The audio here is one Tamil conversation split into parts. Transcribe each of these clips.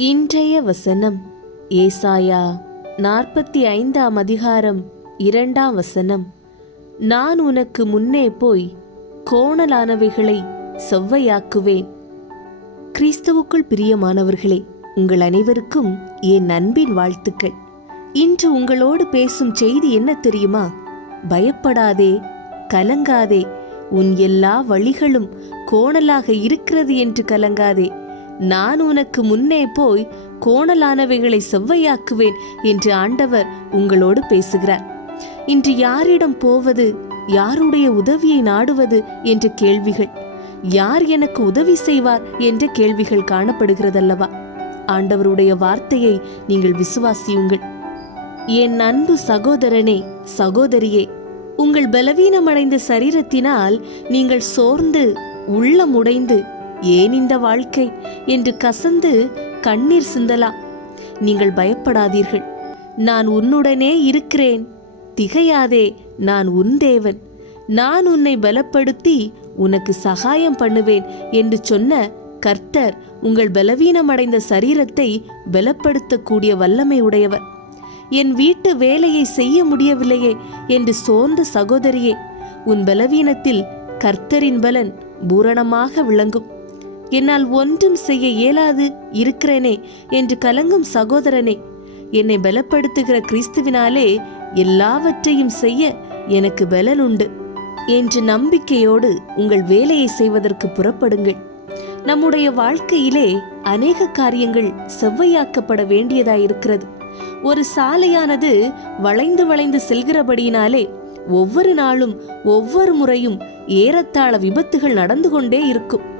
இன்றைய வசனம் ஏசாயா நாற்பத்தி ஐந்தாம் அதிகாரம் இரண்டாம் வசனம். நான் உனக்கு முன்னே போய் கோணலானவைகளை செவ்வையாக்குவேன். கிறிஸ்துவுக்குள் பிரியமானவர்களே உங்கள் அனைவருக்கும் என் அன்பின் வாழ்த்துக்கள். இன்று உங்களோடு பேசும் செய்தி என்ன தெரியுமா? பயப்படாதே கலங்காதே உன் எல்லா வழிகளும் கோணலாக இருக்கிறது என்று கலங்காதே. நான் உனக்கு முன்னே போய் கோணலானவைகளை செவ்வையாக்குவேன் என்று ஆண்டவர் உங்களோடு பேசுகிறார். இன்று யாரிடம் போவது யாருடைய உதவியை நாடுவது என்ற கேள்விகள் யார் எனக்கு உதவி செய்வார் என்ற கேள்விகள் காணப்படுகிறதல்லவா? ஆண்டவருடைய வார்த்தையை நீங்கள் விசுவாசியுங்கள். என் அன்பு சகோதரனே சகோதரியே உங்கள் பலவீனமடைந்த சரீரத்தினால் நீங்கள் சோர்ந்து உள்ளம் உடைந்து ஏன் இந்த வாழ்க்கை? என்று கசந்து கண்ணீர் சிந்தலாம் நீங்கள் பயப்படாதீர்கள். நான் உன்னுடனே இருக்கிறேன். திகையாதே நான் உன் தேவன். நான் உன்னை பலப்படுத்தி உனக்கு சகாயம் பண்ணுவேன் என்று சொன்ன கர்த்தர் உங்கள் பலவீனமடைந்த சரீரத்தை பலப்படுத்தக்கூடிய வல்லமை உடையவர். என் வீட்டு வேலையை செய்ய முடியவில்லையே என்று சோர்ந்த சகோதரியே உன் பலவீனத்தில் கர்த்தரின் பலன் பூரணமாக விளங்கும். என்னால் ஒன்றும் செய்ய இயலாது இருக்கிறேனே என்று கலங்கும் சகோதரனே. என்னை பலப்படுத்துகிற கிறிஸ்துவினாலே எல்லாவற்றையும் செய்ய எனக்கு பலன் உண்டு என்று நம்பிக்கையோடு உங்கள் வேலையை செய்வதற்கு புறப்படுங்கள். நம்முடைய வாழ்க்கையிலே அநேக காரியங்கள் செவ்வையாக்கப்பட வேண்டியதாயிருக்கிறது. ஒரு சாலையானது வளைந்து வளைந்து செல்கிறபடியினாலே ஒவ்வொரு நாளும் ஒவ்வொரு முறையும் ஏறத்தாழ விபத்துகள் நடந்து கொண்டே இருக்கும்.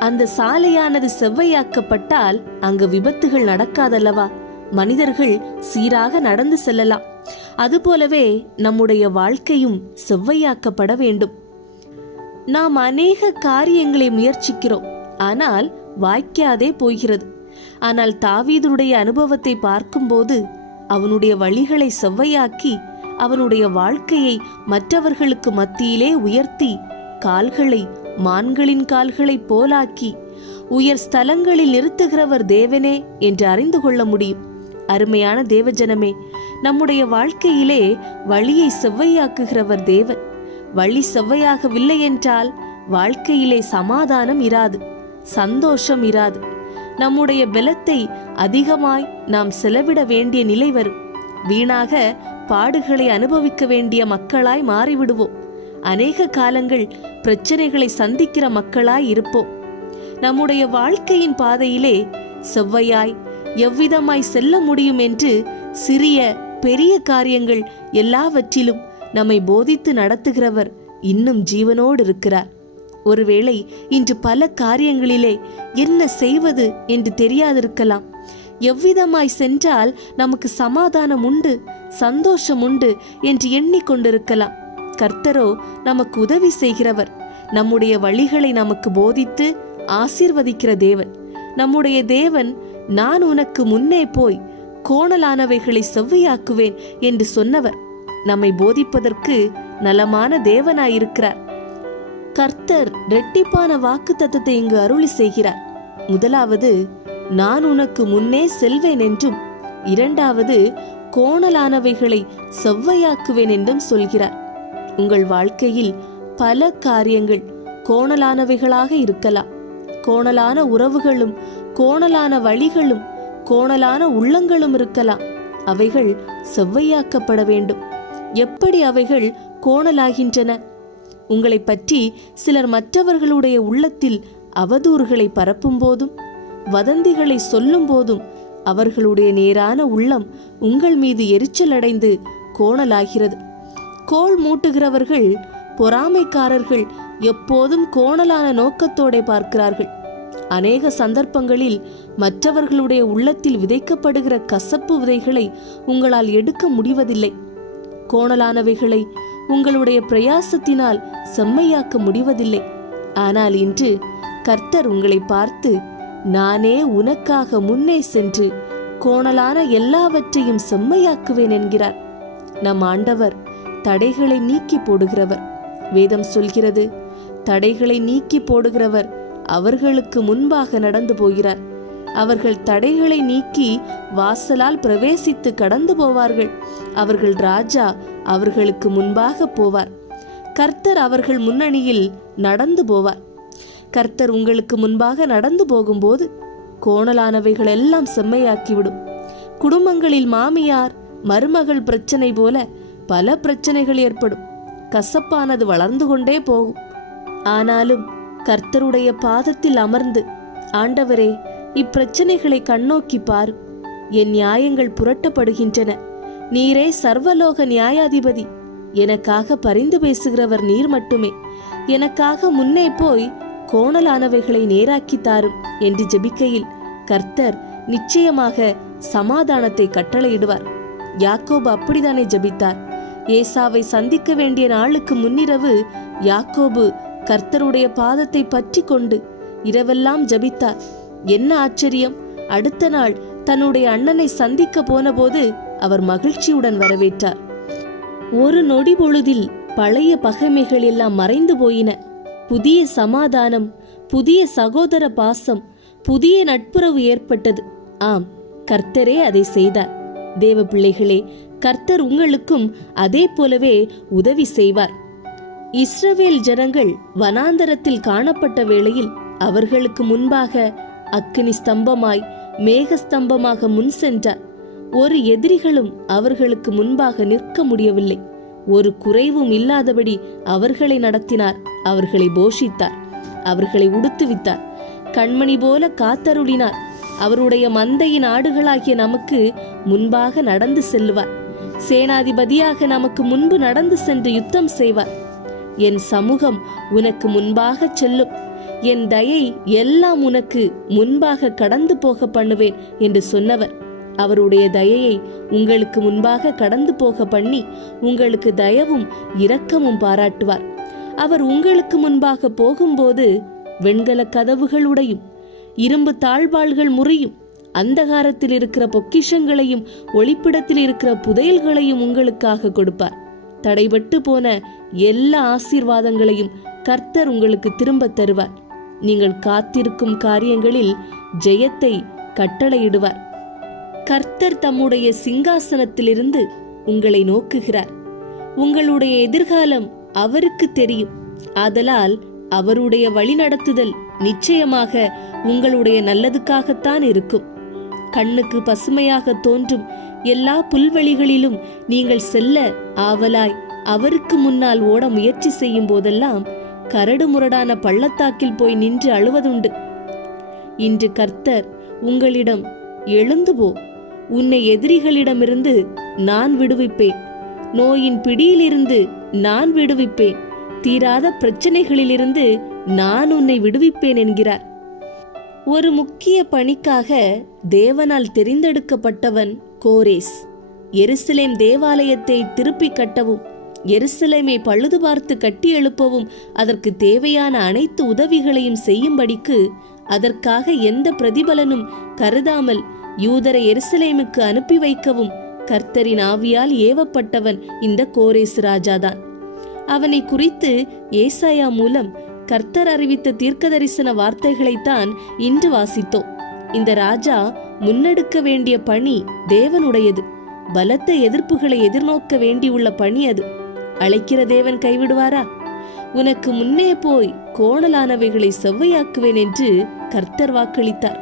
அந்த சாலையானது செவ்வையாக்கப்பட்டால் அங்கு விபத்துகள் நடக்காதல்லவா? மனிதர்கள் சீராக நடந்து செல்லலாம். அதுபோலவே நம்முடைய வாழ்க்கையும் செவ்வையாக்கப்பட வேண்டும். நாம் அநேக காரியங்களை முயற்சிக்கிறோம். ஆனால் வாய்க்காதே போகிறது. ஆனால் தாவீதுடைய அனுபவத்தை பார்க்கும்போது அவனுடைய வழிகளை செவ்வையாக்கி அவனுடைய வாழ்க்கையை மற்றவர்களுக்கு மத்தியிலே உயர்த்தி கால்களை மான்களின் கால்களைப் போலாக்கி உயர் ஸ்தலங்களில் நிறுத்துகிறவர் தேவனே என்று அறிந்து கொள்ள முடியும். அருமையான தேவஜனமே நம்முடைய வாழ்க்கையிலே வழியை செவ்வையாக்குகிறவர் தேவன். வழி செவ்வையாகவில்லை என்றால் வாழ்க்கையிலே சமாதானம் இராது சந்தோஷம் இராது. நம்முடைய பலத்தை அதிகமாய் நாம் செலவிட வேண்டிய நிலை வரும். வீணாக பாடுகளை அனுபவிக்க வேண்டிய மக்களாய் மாறிவிடுவோம். அநேக காலங்கள் பிரச்சனைகளை சந்திக்கிற மக்களாய் இருப்போம். நம்முடைய வாழ்க்கையின் பாதையிலே செவ்வையாய் எவ்விதமாய் செல்ல முடியும் என்று சிறிய பெரிய காரியங்கள் எல்லாவற்றிலும் நம்மை போதித்து நடத்துகிறவர் இன்னும் ஜீவனோடு இருக்கிறார். ஒருவேளை இன்று பல காரியங்களிலே என்ன செய்வது என்று தெரியாதிருக்கலாம். எவ்விதமாய் சென்றால் நமக்கு சமாதானம் உண்டு சந்தோஷம் உண்டு என்று எண்ணிக்கொண்டிருக்கலாம் கர்த்தரோ நமக்கு உதவி செய்கிறவர். நம்முடைய வழிகளை நமக்கு போதித்து ஆசீர்வதிக்கிற தேவன். நம்முடைய தேவன் நான் உனக்கு முன்னே போய் கோணலானவைகளை செவ்வையாக்குவேன் என்று சொன்னவர். நம்மை போதிப்பதற்கு நலமான தேவனாயிருக்கிறார். கர்த்தர் ரெட்டிப்பான வாக்கு தத்தத்தை இங்கு அருளி செய்கிறார். முதலாவது நான் உனக்கு முன்னே செல்வேன் என்றும் இரண்டாவது கோணலானவைகளை செவ்வையாக்குவேன் என்றும் சொல்கிறார். உங்கள் வாழ்க்கையில் பல காரியங்கள் கோணலானவைகளாக இருக்கலாம். கோணலான உறவுகளும் கோணலான வழிகளும் கோணலான உள்ளங்களும் இருக்கலாம். அவைகள் செவ்வையாக்கப்பட வேண்டும். எப்படி அவைகள் கோணலாகின்றன? உங்களை பற்றி சிலர் மற்றவர்களுடைய உள்ளத்தில் அவதூறுகளை பரப்பும் போதும் வதந்திகளை சொல்லும் போதும் அவர்களுடைய நேரான உள்ளம் உங்கள் மீது எரிச்சல் அடைந்து கோணலாகிறது. கோள் மூட்டுகிறவர்கள் பொறாமைக்காரர்கள் எப்போதும் கோணலான நோக்கத்தோடே பார்க்கிறார்கள். அநேக சந்தர்ப்பங்களில் மற்றவர்களுடைய உள்ளத்தில் விதைக்கப்படுகிற கசப்பு விதைகளை உங்களால் எடுக்க முடிவதில்லை. கோணலானவைகளை உங்களுடைய பிரயாசத்தினால் செம்மையாக்க முடிவதில்லை. ஆனால் இன்று கர்த்தர் உங்களை பார்த்து நானே உனக்காக முன்னே சென்று கோணலான எல்லாவற்றையும் செம்மையாக்குவேன் என்கிறார். நம் ஆண்டவர் தடைகளை நீக்கி போடுகிறவர். வேதம் சொல்கிறது தடைகளை நீக்கி போடுகிறவர் அவர்களுக்கு முன்பாக நடந்து போகிறார். அவர்கள் தடைகளை நீக்கி வாசலால் பிரவேசித்து கடந்து போவார்கள். அவர்கள் ராஜா அவர்களுக்கு முன்பாக போவார். கர்த்தர் அவர்கள் முன்னணியில் நடந்து போவார். கர்த்தர் உங்களுக்கு முன்பாக நடந்து போகும்போது கோணலானவைகள் எல்லாம் செம்மையாக்கிவிடும். குடும்பங்களில் மாமியார் மருமகள் பிரச்சனை போல பல பிரச்சனைகள் ஏற்படும். கசப்பானது வளர்ந்து கொண்டே போகும். ஆனாலும் கர்த்தருடைய பாதத்தில் அமர்ந்து ஆண்டவரே இப்பிரச்சனைகளை கண்ணோக்கி பார். என் நியாயங்கள் புரட்டப்படுகின்றன. நீரே சர்வலோக நியாயாதிபதி. எனக்காக பரிந்து பேசுகிறவர் நீர் மட்டுமே. எனக்காக முன்னே போய் கோணலானவைகளை நேராக்கி தாரும் என்று ஜெபிக்கையில் கர்த்தர் நிச்சயமாக சமாதானத்தை கட்டளையிடுவார். யாக்கோபு அப்படித்தானே ஜெபித்தார். ஏசாவை சந்திக்க வேண்டிய நாளுக்கு முன்னிரவு யாக்கோபு கர்த்தருடைய பாதத்தை பற்றி கொண்டு இரவெல்லாம் ஜபித்தார். என்ன ஆச்சரியம். அடுத்த நாள் தன்னுடைய அண்ணனை சந்திக்க போனபோது அவர் மகிழ்ச்சியுடன் வரவேற்றார். ஒரு நொடி பொழுதில் பழைய பகைமைகள் எல்லாம் மறைந்து போயின. புதிய சமாதானம் புதிய சகோதர பாசம் புதிய நட்புறவு ஏற்பட்டது. ஆம் கர்த்தரே அதை செய்தார். தேவ பிள்ளைகளே கர்த்தர் உங்களுக்கும் அதே போலவே உதவி செய்வார். இஸ்ரவேல் ஜனங்கள் வனாந்தரத்தில் காணப்பட்ட வேளையில் அவர்களுக்கு முன்பாக அக்கினி ஸ்தம்பமாய் மேக ஸ்தம்பமாக முன் சென்றார். ஒரு எதிரிகளும் அவர்களுக்கு முன்பாக நிற்க முடியவில்லை. ஒரு குறைவும் இல்லாதபடி அவர்களை நடத்தினார் அவர்களை போஷித்தார் அவர்களை உடுத்துவித்தார். கண்மணி போல காத்தருளினார். அவருடைய மந்தையின் ஆடுகளாகிய நமக்கு முன்பாக நடந்து செல்லுவார் சேனாதிபதியாக நமக்கு முன்பு நடந்து சென்று யுத்தம் செய்வார். என் சமூகம் உனக்கு முன்பாக செல்லும். என் தயை எல்லாம் உனக்கு முன்பாக கடந்து போக பண்ணுவேன் என்று சொன்னவர். அவருடைய தயையை உங்களுக்கு முன்பாக கடந்து போக பண்ணி உங்களுக்கு தயவும் இரக்கமும் பாராட்டுவார். அவர் உங்களுக்கு முன்பாக போகும்போது வெண்கல கதவுகள் உடையும். இரும்பு தாழ்வாள்கள் முறியும். அந்தகாரத்தில் இருக்கிற பொக்கிஷங்களையும் ஒளிப்பிடத்தில் இருக்கிற புதையல்களையும் உங்களுக்காக கொடுப்பார். தடைபட்டு போன எல்லா ஆசீர்வாதங்களையும் கர்த்தர் உங்களுக்கு திரும்ப தருவார். நீங்கள் காத்திருக்கும் காரியங்களில் ஜெயத்தை கட்டளையிடுவார். கர்த்தர் தம்முடைய சிங்காசனத்திலிருந்து உங்களை நோக்குகிறார். உங்களுடைய எதிர்காலம் அவருக்கு தெரியும். ஆதலால் அவருடைய வழிநடத்துதல் நிச்சயமாக உங்களுடைய நல்லதுக்காகத்தான் இருக்கும். கண்ணுக்கு பசுமையாக தோன்றும் எல்லா புல்வெளிகளிலும் நீங்கள் செல்ல ஆவலாய். அவருக்கு முன்னால் ஓட முயற்சி செய்யும் போதெல்லாம் கரடு முரடான பள்ளத்தாக்கில் போய் நின்று அழுவதுண்டு. இன்று கர்த்தர் உங்களிடம் எழுந்து போ. உன்னை எதிரிகளிடமிருந்து நான் விடுவிப்பேன். நோயின் பிடியிலிருந்து நான் விடுவிப்பேன். தீராத பிரச்சனைகளிலிருந்து நான் உன்னை விடுவிப்பேன் என்கிறார். ஒரு முக்கிய பணிக்காக தேவனால் தெரிந்தெடுக்கப்பட்டவன் கோரேஸ். எருசலேம் தேவாலயத்தை திருப்பிக் கட்டவும் எருசலேமை பழுது பார்த்து கட்டி எழுப்பவும் அதற்கு தேவையான அனைத்து உதவிகளையும் செய்யும்படிக்கு அதற்காக எந்த பிரதிபலனும் கருதாமல் யூதரை எருசலேமுக்கு அனுப்பி வைக்கவும் கர்த்தரின் ஆவியால் ஏவப்பட்டவன் இந்த கோரேஸ் ராஜாதான். அவனை குறித்து ஏசாயா மூலம் கர்த்தர் அறிவித்த தீர்க்க தரிசன வார்த்தைகளைத்தான் இன்று வாசித்தோம். இந்த ராஜா முன்னெடுக்க வேண்டிய பணி தேவனுடையது. பலத்த எதிர்ப்புகளை எதிர்நோக்க வேண்டியுள்ள பணி அது. அழைக்கிற தேவன் கைவிடுவாரா? உனக்கு முன்னே போய் கோணலானவைகளை செவ்வையாக்குவேன் என்று கர்த்தர் வாக்களித்தார்.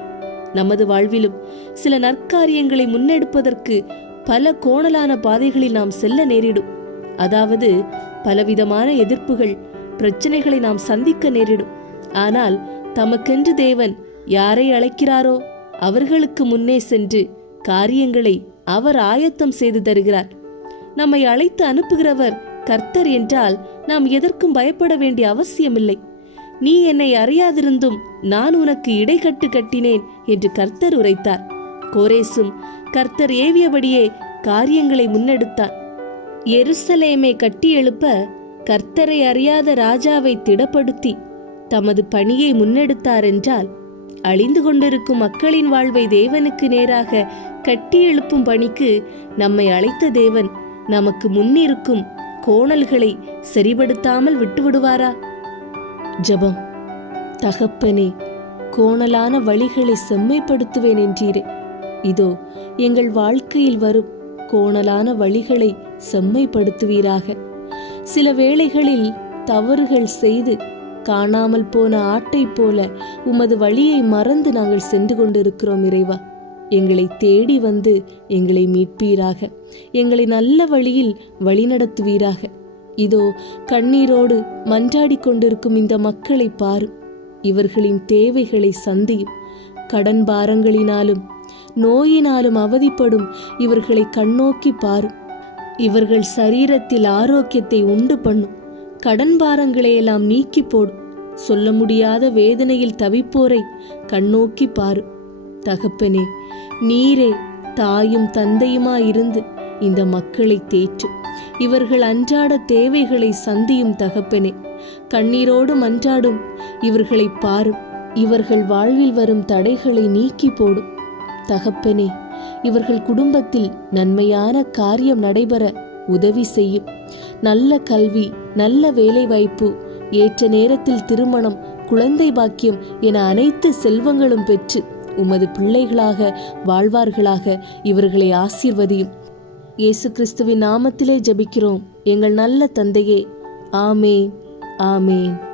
நமது வாழ்விலும் சில நற்காரியங்களை முன்னெடுப்பதற்கு பல கோணலான பாதைகளில் நாம் செல்ல நேரிடும். அதாவது பலவிதமான எதிர்ப்புகள் பிரச்சனைகளை நாம் சந்திக்க நேரிடும். ஆனால் தமக்கென்று தேவன் யாரை அழைக்கிறாரோ அவர்களுக்கு முன்னே சென்று காரியங்களை அவர் ஆயத்தம் செய்து தருகிறார். நம்மை அழைத்து அனுப்புகிறவர் கர்த்தர் என்றால் நாம் எதற்கும் பயப்பட வேண்டிய அவசியமில்லை. நீ என்னை அறியாதிருந்தும் நான் உனக்கு இடைக்கட்டு கட்டினேன் என்று கர்த்தர் உரைத்தார். கோரேசும் கர்த்தர் ஏவியபடியே காரியங்களை முன்னெடுத்தான். எருசலேமை கட்டி எழுப்ப கர்த்தரை அறியாத ராஜாவை திடப்படுத்தி தமது பணியை முன்னெடுத்தார் என்றால் அழிந்து கொண்டிருக்கும் மக்களின் வாழ்வை தேவனுக்கு நேராக கட்டி எழுப்பும் பணிக்கு நம்மை அழைத்த தேவன் நமக்கு முன்னிருக்கும் கோணல்களை சரிபடுத்தாமல் விட்டுவிடுவாரா? ஜெபம். தகப்பனே கோணலான வழிகளை செம்மைப்படுத்துவேன் என்றீரே. இதோ எங்கள் வாழ்க்கையில் வரும் கோணலான வழிகளை செம்மைப்படுத்துவீராக. சில வேளைகளில் தவறுகள் செய்து காணாமல் போன ஆட்டை போல உமது வழியை மறந்து நாங்கள் சென்று கொண்டிருக்கிறோம் இறைவா. எங்களை தேடி வந்து எங்களை மீட்பீராக. எங்களை நல்ல வழியில் வழிநடத்துவீராக. இதோ கண்ணீரோடு மன்றாடி கொண்டிருக்கும் இந்த மக்களை பாரும். இவர்களின் தேவைகளை சந்தியும். கடன் பாரங்களினாலும் நோயினாலும் அவதிப்படும். இவர்களை கண்ணோக்கி பாரும். இவர்கள் சரீரத்தில் ஆரோக்கியத்தை உண்டு பண்ணும். கடன் பாரங்களை எல்லாம் நீக்கி போடும். சொல்ல முடியாத வேதனையில் தவிப்போரை கண்ணோக்கி பாரு. தகப்பனே நீரே தாயும் தந்தையுமாயிருந்து இந்த மக்களை தேற்றும் இவர்கள் அன்றாட தேவைகளை சந்தியும் தகப்பனே. கண்ணீரோடு மன்றாடும் இவர்களை பாரும். இவர்கள் வாழ்வில் வரும் தடைகளை நீக்கி போடும். தகப்பனே இவர்கள் குடும்பத்தில் நன்மையான காரியம் நடைபெற உதவி செய்யும். நல்ல கல்வி நல்ல வேலைவாய்ப்பு ஏற்ற நேரத்தில் திருமணம் குழந்தை பாக்கியம் என அனைத்து செல்வங்களும் பெற்று உமது பிள்ளைகளாக வாழ்வார்களாக இவர்களை ஆசீர்வதியும். இயேசு கிறிஸ்துவின் நாமத்திலே ஜபிக்கிறோம். எங்கள் நல்ல தந்தையே ஆமேன் ஆமேன்.